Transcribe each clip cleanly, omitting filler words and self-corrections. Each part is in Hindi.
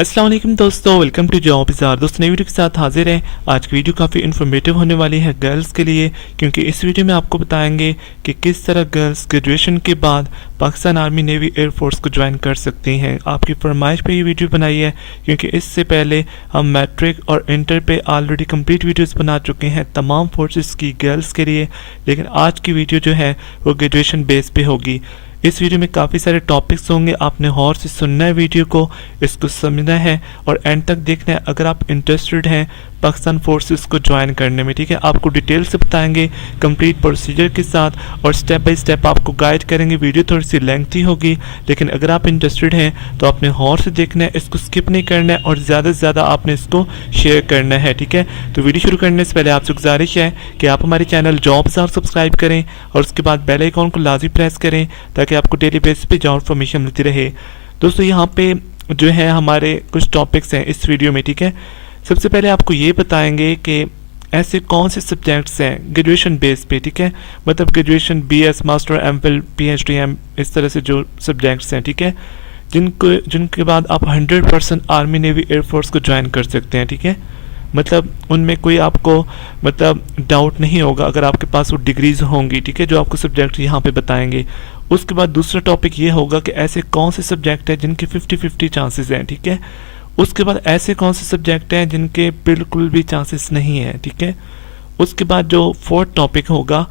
अस्सलाम वालेकुम दोस्तों, वेलकम टू जॉब बाज़ार। दोस्तों, नई वीडियो के साथ हाजिर हैं। आज की वीडियो काफ़ी इन्फॉर्मेटिव होने वाली है गर्ल्स के लिए, क्योंकि इस वीडियो में आपको बताएंगे कि किस तरह गर्ल्स ग्रेजुएशन के बाद पाकिस्तान आर्मी नेवी एयरफोर्स को ज्वाइन कर सकती हैं। आपकी फरमाइश पे ये वीडियो बनाई है, क्योंकि इससे पहले हम मैट्रिक और इंटर पे ऑलरेडी कंप्लीट वीडियोस बना चुके हैं तमाम फोर्सेस की गर्ल्स के लिए, लेकिन आज की वीडियो जो है वो ग्रेजुएशन बेस पे होगी। इस वीडियो में काफ़ी सारे टॉपिक्स होंगे, आपने गौर से सुनना है वीडियो को, इसको समझना है और एंड तक देखना है अगर आप इंटरेस्टेड हैं पाकिस्तान फोर्सेस को ज्वाइन करने में। ठीक है, आपको डिटेल से बताएंगे कंप्लीट प्रोसीजर के साथ और स्टेप बाय स्टेप आपको गाइड करेंगे। वीडियो थोड़ी सी लेंथी होगी, लेकिन अगर आप इंटरेस्टेड हैं तो आपने गौर से देखना है, इसको स्किप नहीं करना है और ज़्यादा से ज़्यादा आपने इसको शेयर करना है। ठीक है, तो वीडियो शुरू करने से पहले आपसे गुजारिश है कि आप हमारे चैनल जॉब बाज़ार सब्सक्राइब करें और उसके बाद बेल आइकॉन को लाजमी प्रेस करें ताकि आपको डेली बेसिस पे जॉब इन्फॉर्मेशन मिलती रहे। दोस्तों, यहाँ पे जो है हमारे कुछ टॉपिक्स हैं इस वीडियो में। ठीक है, सबसे पहले आपको ये बताएंगे कि ऐसे कौन से सब्जेक्ट्स हैं ग्रेजुएशन बेस पे। ठीक है, मतलब graduation BS, master, MPhil, PhD, इस तरह से जो सब्जेक्ट्स हैं, ठीक है, जिनके बाद आप 100% आर्मी नेवी एयरफोर्स को ज्वाइन कर सकते हैं। ठीक है, मतलब उनमें कोई आपको मतलब डाउट नहीं होगा अगर आपके पास वो डिग्रीज होंगी। ठीक है, जो आपको सब्जेक्ट यहाँ पे बताएंगे। उसके बाद दूसरा टॉपिक ये होगा कि ऐसे कौन से सब्जेक्ट हैं जिनके 50-50 चांसेस हैं। ठीक है, उसके बाद ऐसे कौन से सब्जेक्ट हैं जिनके बिल्कुल भी चांसेस नहीं हैं। ठीक है, उसके बाद जो फोर्थ टॉपिक होगा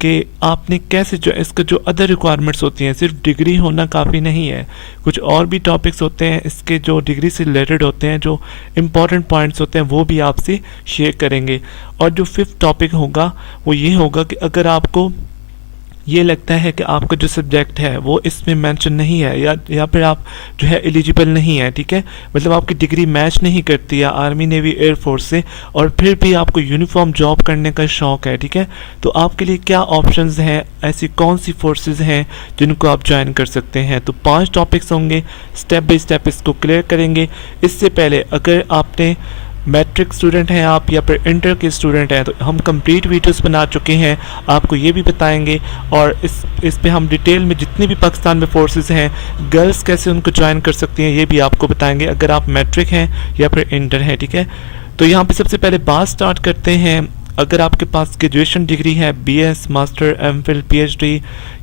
कि आपने कैसे जो इसका जो अदर रिक्वायरमेंट्स होती हैं, सिर्फ डिग्री होना काफ़ी नहीं है, कुछ और भी टॉपिक्स होते हैं इसके जो डिग्री से रिलेटेड होते हैं, जो इम्पॉर्टेंट पॉइंट्स होते हैं वो भी आपसे शेयर करेंगे। और जो फिफ्थ टॉपिक होगा वो ये होगा कि अगर आपको ये लगता है कि आपका जो सब्जेक्ट है वो इसमें मेंशन नहीं है या फिर आप जो है एलिजिबल नहीं है, ठीक है, मतलब आपकी डिग्री मैच नहीं करती है आर्मी नेवी एयरफोर्स से और फिर भी आपको यूनिफॉर्म जॉब करने का शौक़ है, ठीक है, तो आपके लिए क्या ऑप्शंस हैं, ऐसी कौन सी फोर्सेस हैं जिनको आप ज्वाइन कर सकते हैं। तो 5 टॉपिक्स होंगे, स्टेप बाय स्टेप इसको क्लियर करेंगे। इससे पहले अगर आपने मैट्रिक स्टूडेंट हैं आप या फिर इंटर के स्टूडेंट हैं तो हम कंप्लीट वीडियोस बना चुके हैं, आपको ये भी बताएंगे और इस पे हम डिटेल में जितने भी पाकिस्तान में फोर्सेस हैं गर्ल्स कैसे उनको ज्वाइन कर सकती हैं ये भी आपको बताएंगे अगर आप मैट्रिक हैं या फिर इंटर हैं। ठीक है, तो यहाँ पे सबसे पहले बात स्टार्ट करते हैं। अगर आपके पास ग्रेजुएशन डिग्री है बीएस, मास्टर, एमफिल, पीएचडी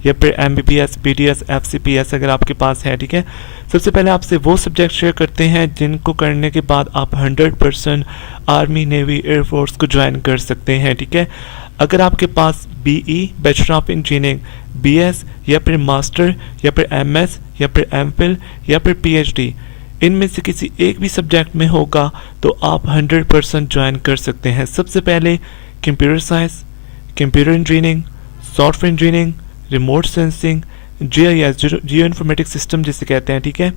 या फिर एमबीबीएस, बीडीएस, एफसीपीएस अगर आपके पास है, ठीक है, सबसे पहले आपसे वो सब्जेक्ट शेयर करते हैं जिनको करने के बाद आप 100% आर्मी नेवी एयरफोर्स को ज्वाइन कर सकते हैं। ठीक है, अगर आपके पास BE, bachelor of engineering, BS या फिर मास्टर या फिर एमएस या फिर एमफिल या फिर पीएचडी इनमें से किसी एक भी सब्जेक्ट में होगा तो आप 100% ज्वाइन कर सकते हैं। सबसे पहले computer science, computer engineering, software engineering, remote sensing, GIS, geo informatics system जिसे कहते हैं, ठीक है,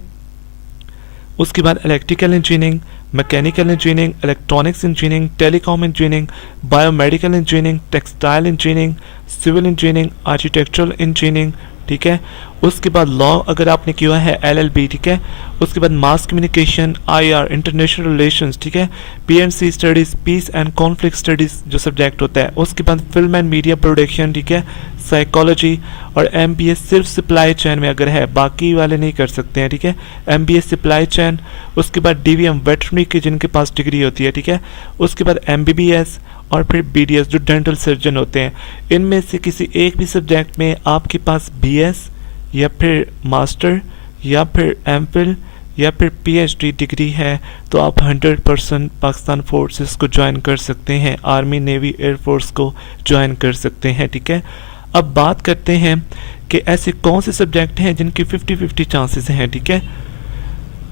उसके बाद electrical engineering, mechanical engineering, electronics engineering, telecom engineering, biomedical engineering, textile engineering, civil engineering, architectural engineering, ठीक है, उसके बाद लॉ अगर आपने किया है एलएलबी, ठीक है, उसके बाद mass communication, IR, international relations, ठीक है, PNC studies, peace and conflict studies जो सब्जेक्ट होता है, उसके बाद फिल्म एंड मीडिया प्रोडक्शन, ठीक है, साइकोलॉजी और एमबीए सिर्फ सप्लाई चेन में अगर है, बाकी वाले नहीं कर सकते हैं। ठीक है, एमबीए सप्लाई चेन, उसके बाद डीवीएम वेटरनरी के जिनके पास डिग्री होती है, ठीक है, उसके बाद एमबीबीएस और फिर बीडीएस जो डेंटल सर्जन होते हैं। इनमें से किसी एक भी सब्जेक्ट में आपके पास बीएस या फिर मास्टर या फिर एमफिल या फिर पीएचडी डिग्री है तो आप 100% पाकिस्तान फोर्सेस को ज्वाइन कर सकते हैं, आर्मी नेवी एयरफोर्स को ज्वाइन कर सकते हैं। ठीक है, अब बात करते हैं कि ऐसे कौन से सब्जेक्ट हैं जिनके 50-50 चांसेस हैं। ठीक है,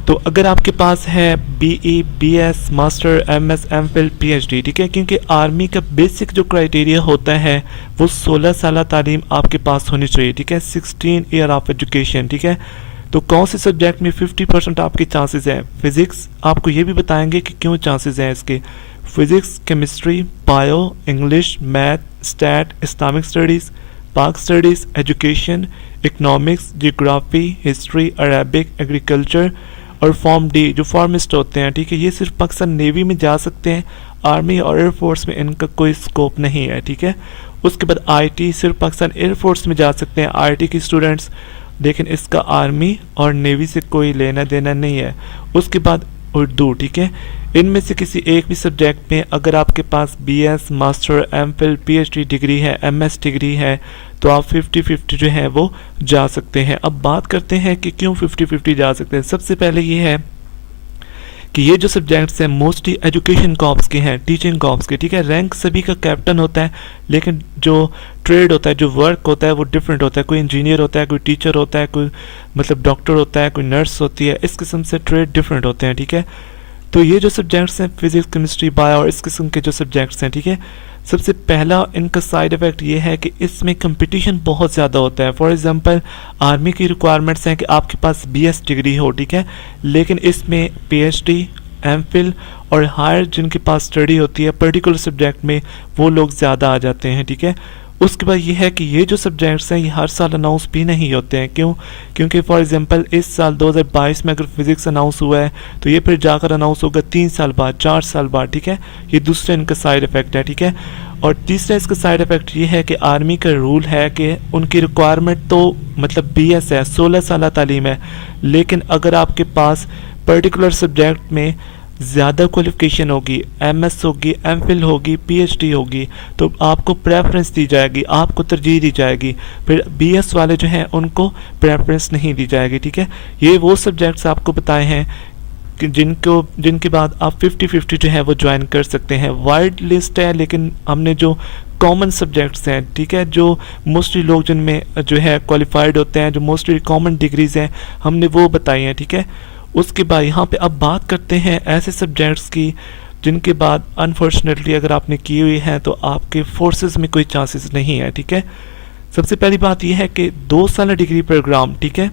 तो अगर आपके पास है BE, BS, master, MS, MPhil, PhD, ठीक है, क्योंकि आर्मी का बेसिक जो क्राइटेरिया होता है वो 16 साल तालीम आपके पास होनी चाहिए। ठीक है, 16 ईयर ऑफ एजुकेशन। ठीक है, तो कौन से सब्जेक्ट में 50% आपके चांसेस हैं। फिज़िक्स, आपको ये भी बताएंगे कि क्यों चांसेस हैं इसके। Physics, chemistry, bio, English, math, stat, Islamic studies, Pak studies, education, economics, geography, history, Arabic, agriculture और फॉर्म डी जो फार्मिस्ट होते हैं। ठीक है, ये सिर्फ पाकिस्तान नेवी में जा सकते हैं, आर्मी और एयरफोर्स में इनका कोई स्कोप नहीं है। ठीक है, उसके बाद आईटी सिर्फ पाकिस्तान एयरफोर्स में जा सकते हैं आईटी की स्टूडेंट्स, लेकिन इसका आर्मी और नेवी से कोई लेना देना नहीं है। उसके बाद उर्दू, ठीक है। इनमें से किसी एक भी सब्जेक्ट में अगर आपके पास BS, master, MPhil, PhD degree है, एमएस डिग्री है, तो आप 50-50 जो है वो जा सकते हैं। अब बात करते हैं कि क्यों 50-50 जा सकते हैं। सबसे पहले ये है कि ये जो सब्जेक्ट्स हैं मोस्टली एजुकेशन कॉर्प्स के हैं, टीचिंग कॉर्प्स के, ठीक है। रैंक सभी का कैप्टन होता है, लेकिन जो ट्रेड होता है, जो वर्क होता है वो डिफरेंट होता है। कोई इंजीनियर होता है, कोई टीचर होता है, कोई मतलब डॉक्टर होता है, कोई नर्स होती है। इस किस्म से ट्रेड डिफरेंट होते हैं, ठीक है। तो ये जो सब्जेक्ट्स हैं फिजिक्स, केमिस्ट्री, बायो और इस किस्म के जो सब्जेक्ट्स हैं, ठीक है, सबसे पहला इनका साइड इफ़ेक्ट ये है कि इसमें कंपटीशन बहुत ज़्यादा होता है। फॉर एग्जांपल आर्मी की रिक्वायरमेंट्स हैं कि आपके पास बीएस डिग्री हो, ठीक है, लेकिन इसमें पीएचडी, एमफिल और हायर जिनके पास स्टडी होती है पर्टिकुलर सब्जेक्ट में, वो लोग ज़्यादा आ जाते हैं, ठीक है। उसके बाद ये है कि ये जो सब्जेक्ट्स हैं ये हर साल अनाउंस भी नहीं होते हैं। क्यों? क्योंकि फॉर एग्जांपल इस साल 2022 में अगर फिजिक्स अनाउंस हुआ है तो ये फिर जाकर अनाउंस होगा 3 साल बाद, 4 साल बाद, ठीक है। ये दूसरा इनका साइड इफ़ेक्ट है, ठीक है। और तीसरा इसका साइड इफ़ेक्ट ये है कि आर्मी का रूल है कि उनकी रिक्वायरमेंट तो मतलब बीएस है, 16 साल तालीम है, लेकिन अगर आपके पास पर्टिकुलर सब्जेक्ट में ज़्यादा क्वालिफिकेशन होगी, एमएस होगी, एमफिल होगी, पीएचडी होगी, तो आपको प्रेफरेंस दी जाएगी, आपको तरजीह दी जाएगी। फिर बीएस वाले जो हैं उनको प्रेफरेंस नहीं दी जाएगी, ठीक है। ये वो सब्जेक्ट्स आपको बताए हैं कि जिनके बाद आप 50-50 जो है वो ज्वाइन कर सकते हैं। वाइड लिस्ट है, लेकिन हमने जो कॉमन सब्जेक्ट्स हैं, ठीक है, जो मोस्टली लोग जिनमें जो है क्वालिफाइड होते हैं, जो मोस्टली कॉमन डिग्रीज़ हैं, हमने वो बताई हैं, ठीक है। उसके बाद यहाँ पे अब बात करते हैं ऐसे सब्जेक्ट्स की जिनके बाद अनफॉर्चुनेटली अगर आपने की हुई है तो आपके फोर्सेस में कोई चांसेस नहीं है, ठीक है। सबसे पहली बात यह है कि 2 साल डिग्री प्रोग्राम, ठीक है,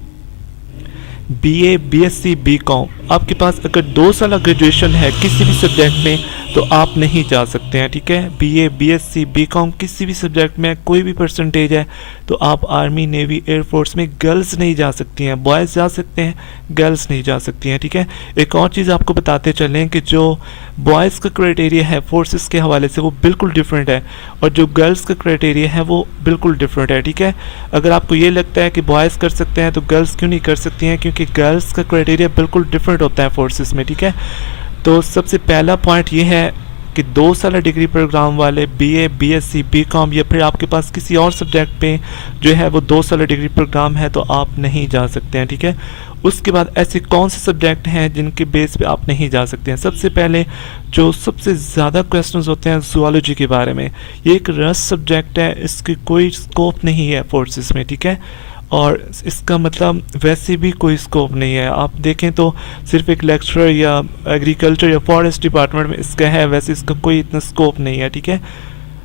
बीए, बीएससी, बीकॉम, आपके पास अगर 2 साल ग्रेजुएशन है किसी भी सब्जेक्ट में तो आप नहीं जा सकते हैं, ठीक है। बीए, बीएससी, बीकॉम किसी भी सब्जेक्ट में कोई भी परसेंटेज है तो आप आर्मी, नेवी, एयरफोर्स में गर्ल्स नहीं जा सकती हैं। बॉयज़ जा सकते हैं, गर्ल्स नहीं जा सकती हैं, ठीक है। एक और चीज़ आपको बताते चलें कि जो बॉयज़ का क्राइटेरिया है फोर्सेस के हवाले से वो बिल्कुल डिफरेंट है और जो गर्ल्स का क्राइटेरिया है वो बिल्कुल डिफरेंट है, ठीक है। अगर आपको ये लगता है कि बॉयज़ कर सकते हैं तो गर्ल्स क्यों नहीं कर सकती हैं, क्योंकि गर्ल्स का क्राइटेरिया बिल्कुल डिफरेंट होता है फोर्सेस में, ठीक है। तो सबसे पहला पॉइंट ये है कि 2 साल डिग्री प्रोग्राम वाले बीए, बीएससी, बीकॉम या फिर आपके पास किसी और सब्जेक्ट पे जो है वो 2 साल डिग्री प्रोग्राम है तो आप नहीं जा सकते हैं, ठीक है। उसके बाद ऐसे कौन से सब्जेक्ट हैं जिनके बेस पे आप नहीं जा सकते हैं। सबसे पहले जो सबसे ज़्यादा क्वेश्चंस होते हैं ज़ूलॉजी के बारे में, ये एक रस सब्जेक्ट है, इसकी कोई स्कोप नहीं है फोर्सेस में, ठीक है। और इसका मतलब वैसे भी कोई स्कोप नहीं है। आप देखें तो सिर्फ एक लेक्चरर या एग्रीकल्चर या फॉरेस्ट डिपार्टमेंट में इसका है, वैसे इसका कोई इतना स्कोप नहीं है, ठीक है।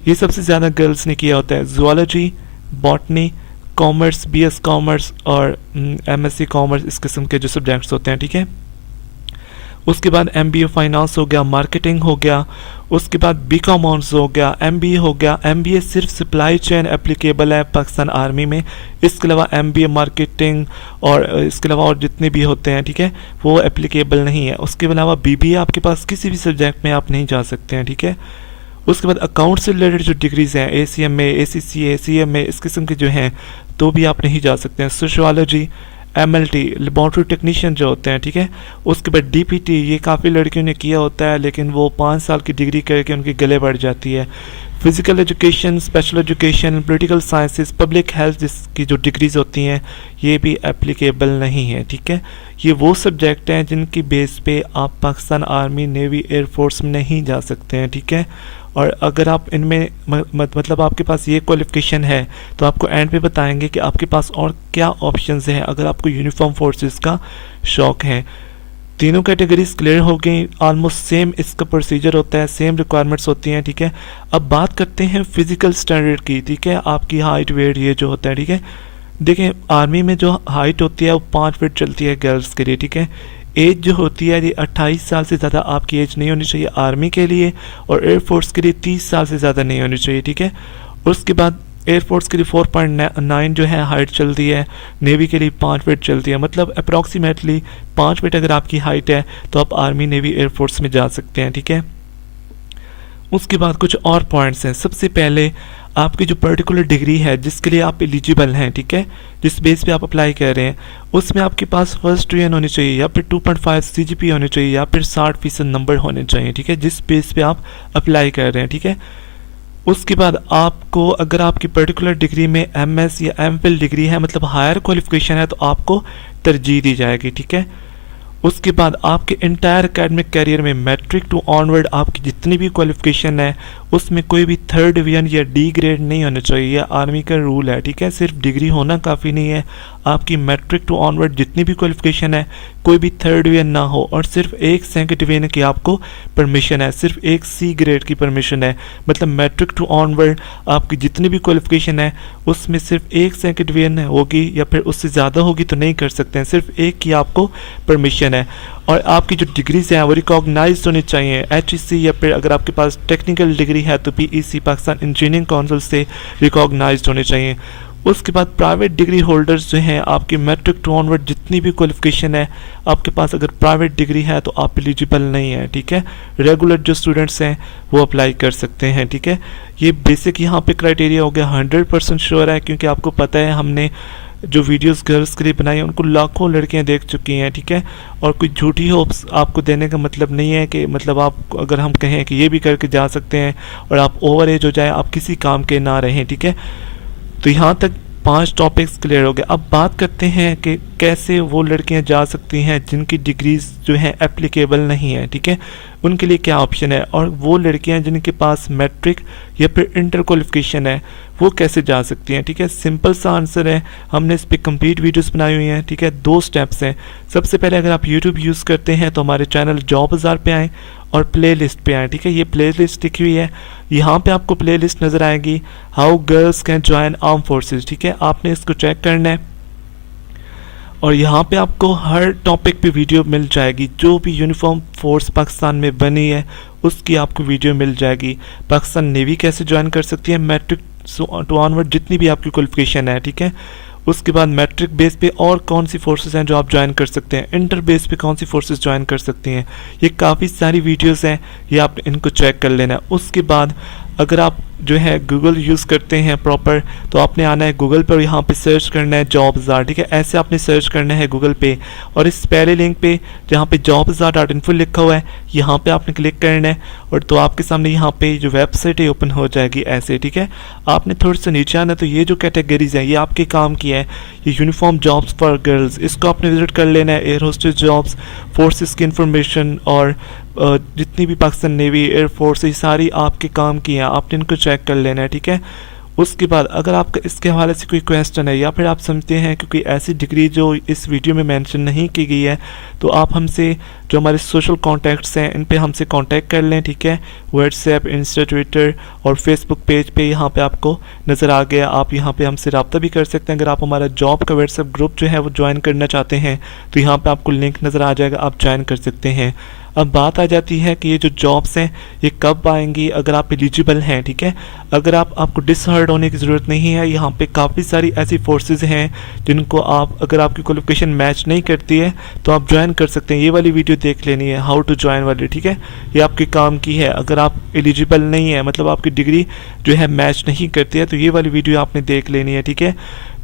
ये सबसे ज़्यादा गर्ल्स ने किया होता है, zoology, botany, commerce, BS commerce और एमएससी कॉमर्स, इस किस्म के जो सब्जेक्ट्स होते हैं, ठीक है। उसके बाद एमबीए फाइनेंस हो गया, मार्केटिंग हो गया, उसके बाद बीकॉम ऑनर्स हो गया, एमबीए हो गया। एमबीए सिर्फ सप्लाई चेन एप्लीकेबल है पाकिस्तान आर्मी में, इसके अलावा एमबीए मार्केटिंग और इसके अलावा और जितने भी होते हैं, ठीक है, वो एप्लीकेबल नहीं है। उसके अलावा बीबीए आपके पास किसी भी सब्जेक्ट में आप नहीं जा सकते हैं, ठीक है। उसके बाद अकाउंट से रिलेटेड जो डिग्रीज़ हैं, ACMA, ACCA, CMA, इस किस्म के जो हैं तो भी आप नहीं जा सकते हैं। सोशियोलॉजी, MLT, लेबॉर्ट्री टेक्नीशियन जो होते हैं, ठीक है। उसके बाद DPT, ये काफ़ी लड़कियों ने किया होता है लेकिन वो 5 साल की डिग्री करके उनकी गले बढ़ जाती है। Physical education, special education, political sciences, public health, जिसकी जो डिग्रीज़ होती हैं ये भी एप्लीकेबल नहीं है, ठीक है। ये वो सब्जेक्ट हैं जिनकी बेस पे आप पाकिस्तान आर्मी, नेवी, एयरफोर्स में नहीं जा सकते हैं, ठीक है। और अगर आप इनमें मतलब आपके पास ये क्वालिफ़िकेशन है तो आपको एंड पे बताएंगे कि आपके पास और क्या ऑप्शंस हैं अगर आपको यूनिफॉर्म फोर्सेस का शौक़ है। तीनों कैटेगरीज क्लियर हो गई, ऑलमोस्ट सेम इसका प्रोसीजर होता है, सेम रिक्वायरमेंट्स होती हैं, ठीक है। अब बात करते हैं फिज़िकल स्टैंडर्ड की, ठीक है, आपकी हाइट, वेट, ये जो होता है, ठीक है। देखें आर्मी में जो हाइट होती है वो 5 फीट चलती है गर्ल्स के लिए, ठीक है। एज जो होती है ये 28 साल से ज़्यादा आपकी एज नहीं होनी चाहिए आर्मी के लिए, और एयरफोर्स के लिए 30 साल से ज़्यादा नहीं होनी चाहिए, ठीक है। उसके बाद एयरफोर्स के लिए 4.9 जो है हाइट चलती है, नेवी के लिए 5 फीट चलती है, मतलब अप्रॉक्सीमेटली 5 फीट अगर आपकी हाइट है तो आप आर्मी, नेवी, एयरफोर्स में जा सकते हैं, ठीक है। उसके बाद कुछ और पॉइंट्स हैं। सबसे पहले आपकी जो पर्टिकुलर डिग्री है जिसके लिए आप एलिजिबल हैं, ठीक है, जिस बेस पे आप अप्लाई कर रहे हैं, उसमें आपके पास फर्स्ट डिवीजन होनी चाहिए या फिर 2.5 CGPA होनी चाहिए या फिर 60% नंबर होने चाहिए, ठीक है, जिस बेस पे आप अप्लाई कर रहे हैं, ठीक है। उसके बाद आपको अगर आपकी पर्टिकुलर डिग्री में MS या MPhil डिग्री है, मतलब हायर क्वालिफिकेशन है, तो आपको तरजीह दी जाएगी, ठीक है। उसके बाद आपके इंटायर एकेडमिक कैरियर में मैट्रिक टू ऑनवर्ड आपकी जितनी भी क्वालिफिकेशन है उसमें कोई भी थर्ड डिवीजन या D ग्रेड नहीं होना चाहिए, यह आर्मी का रूल है, ठीक है। सिर्फ डिग्री होना काफ़ी नहीं है, आपकी मैट्रिक टू ऑनवर्ड जितनी भी क्वालिफिकेशन है कोई भी थर्ड डिवीजन ना हो, और सिर्फ एक सेकंड डिवीजन की आपको परमिशन है, सिर्फ एक C ग्रेड की परमिशन है। मतलब मैट्रिक टू ऑनवर्ड आपकी जितनी भी क्वालिफिकेशन है उसमें सिर्फ एक सेकंड डिवीजन होगी या फिर उससे ज़्यादा होगी तो नहीं कर सकते हैं, सिर्फ एक की आपको परमिशन है। और आपकी जो डिग्रीज हैं वो रिकॉग्नाइज होनी चाहिए HEC, या फिर अगर आपके पास टेक्निकल डिग्री है तो PEC पाकिस्तान इंजीनियरिंग काउंसिल से रिकॉग्नाइज होने चाहिए। उसके बाद प्राइवेट डिग्री होल्डर्स जो हैं, आपकी मैट्रिक टू ऑनवर्ड जितनी भी क्वालिफिकेशन है आपके पास अगर प्राइवेट डिग्री है तो आप एलिजिबल नहीं है, ठीक है। रेगुलर जो स्टूडेंट्स हैं वो अप्लाई कर सकते हैं, ठीक है। ये बेसिक यहाँ पे क्राइटेरिया हो गया, 100% श्योर है, क्योंकि आपको पता है हमने जो वीडियोस गर्ल्स के लिए बनाई है उनको लाखों लड़कियां देख चुकी हैं, ठीक है। और कोई झूठी होप्स आपको देने का मतलब नहीं है कि मतलब आप अगर हम कहें कि ये भी करके जा सकते हैं और आप ओवर एज हो जाए, आप किसी काम के ना रहें, ठीक है। तो यहाँ तक 5 टॉपिक्स क्लियर हो गए। अब बात करते हैं कि कैसे वो लड़कियां जा सकती हैं जिनकी डिग्रीज जो हैं एप्लीकेबल नहीं है, ठीक है, उनके लिए क्या ऑप्शन है, और वो लड़कियां जिनके पास मैट्रिक या फिर इंटर क्वालिफिकेशन है वो कैसे जा सकती हैं, ठीक है। सिंपल सा आंसर है, हमने इस पर कंप्लीट वीडियोस बनाई हुई हैं, ठीक है। 2 स्टेप्स हैं। सबसे पहले अगर आप यूट्यूब यूज़ करते हैं तो हमारे चैनल जॉब बाज़ार पे आएँ और प्ले लिस्ट पर आएँ, ठीक है। ये प्ले लिस्ट लिखी हुई है, यहाँ पे आपको प्ले लिस्ट नज़र आएगी, how girls can join arm forces, ठीक है। आपने इसको चेक करना है और यहाँ पे आपको हर टॉपिक पे वीडियो मिल जाएगी, जो भी यूनिफॉर्म फोर्स पाकिस्तान में बनी है उसकी आपको वीडियो मिल जाएगी। पाकिस्तान नेवी कैसे ज्वाइन कर सकती है, मैट्रिक टू ऑनवर्ड जितनी भी आपकी क्वालिफिकेशन है, ठीक है। उसके बाद मैट्रिक बेस पे और कौन सी फोर्सेस हैं जो आप ज्वाइन कर सकते हैं, इंटर बेस पे कौन सी फोर्सेस ज्वाइन कर सकती हैं, ये काफ़ी सारी वीडियोस हैं, ये आप इनको चेक कर लेना। उसके बाद अगर आप जो है गूगल यूज़ करते हैं प्रॉपर, तो आपने आना है गूगल पर, यहाँ पे सर्च करना है जॉब बाज़ार, ठीक है। ऐसे आपने सर्च करना है गूगल पे और इस पहले लिंक पे जहाँ पे jobbazaar.info लिखा हुआ है यहाँ पे आपने क्लिक करना है और तो आपके सामने यहाँ पे जो वेबसाइट है ओपन हो जाएगी ऐसे, ठीक है। आपने थोड़ा सा नीचे आना, तो ये जो कैटेगरीज है ये आपके काम की है, ये यूनिफॉर्म जॉब्स फॉर गर्ल्स, इसको आपने विजिट कर लेना है। एयर होस्टेस जॉब्स, फोर्सेस की इंफॉर्मेशन और जितनी भी पाकिस्तान नेवी एयरफोर्स ये सारी आपके काम की हैं, आपने इनको चेक कर लेना है, ठीक है। उसके बाद अगर आपका इसके हवाले से कोई क्वेश्चन है या फिर आप समझते हैं कि कोई ऐसी डिग्री जो इस वीडियो में मेंशन नहीं की गई है, तो आप हमसे जो हमारे सोशल कॉन्टैक्ट्स हैं इन पे हमसे कांटेक्ट कर लें, ठीक है। व्हाट्सएप, इंस्टा, ट्विटर और फेसबुक पेज पे यहाँ पे आपको नज़र आ गया, आप यहाँ पे हमसे रब्ता भी कर सकते हैं। अगर आप हमारा जॉब का व्हाट्सएप ग्रुप जो है वो ज्वाइन करना चाहते हैं तो यहाँ पे आपको लिंक नज़र आ जाएगा, आप ज्वाइन कर सकते हैं। अब बात आ जाती है कि ये जो जॉब्स हैं ये कब आएंगी, अगर आप एलिजिबल हैं, ठीक है। अगर आपको डिसहर्ट होने की ज़रूरत नहीं है, यहाँ पे काफ़ी सारी ऐसी फोर्सेस हैं जिनको आप अगर आपकी क्वालिफिकेशन मैच नहीं करती है तो आप ज्वाइन कर सकते हैं। ये वाली वीडियो देख लेनी है, हाउ टू ज्वाइन वाली, ठीक है, ये आपके काम की है। अगर आप एलिजिबल नहीं है, मतलब आपकी डिग्री जो है मैच नहीं करती है, तो ये वाली वीडियो आपने देख लेनी है, ठीक है।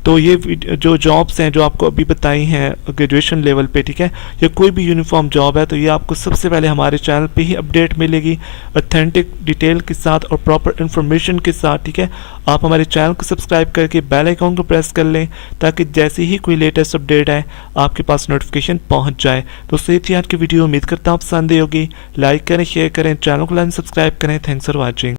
तो ये जो जॉब्स हैं जो आपको अभी बताई हैं ग्रेजुएशन लेवल पे, ठीक है, या कोई भी यूनिफॉर्म जॉब है, तो ये आपको सबसे पहले हमारे चैनल पे ही अपडेट मिलेगी, ऑथेंटिक डिटेल के साथ और प्रॉपर इन्फॉर्मेशन के साथ, ठीक है। आप हमारे चैनल को सब्सक्राइब करके बेल आइकॉन को प्रेस कर लें ताकि जैसे ही कोई लेटेस्ट अपडेट आए आपके पास नोटिफिकेशन पहुँच जाए। तो ये थी आज की वीडियो, उम्मीद करता हूँ पसंद आई होगी। लाइक करें, शेयर करें, चैनल को लाइन सब्सक्राइब करें। Thanks for watching.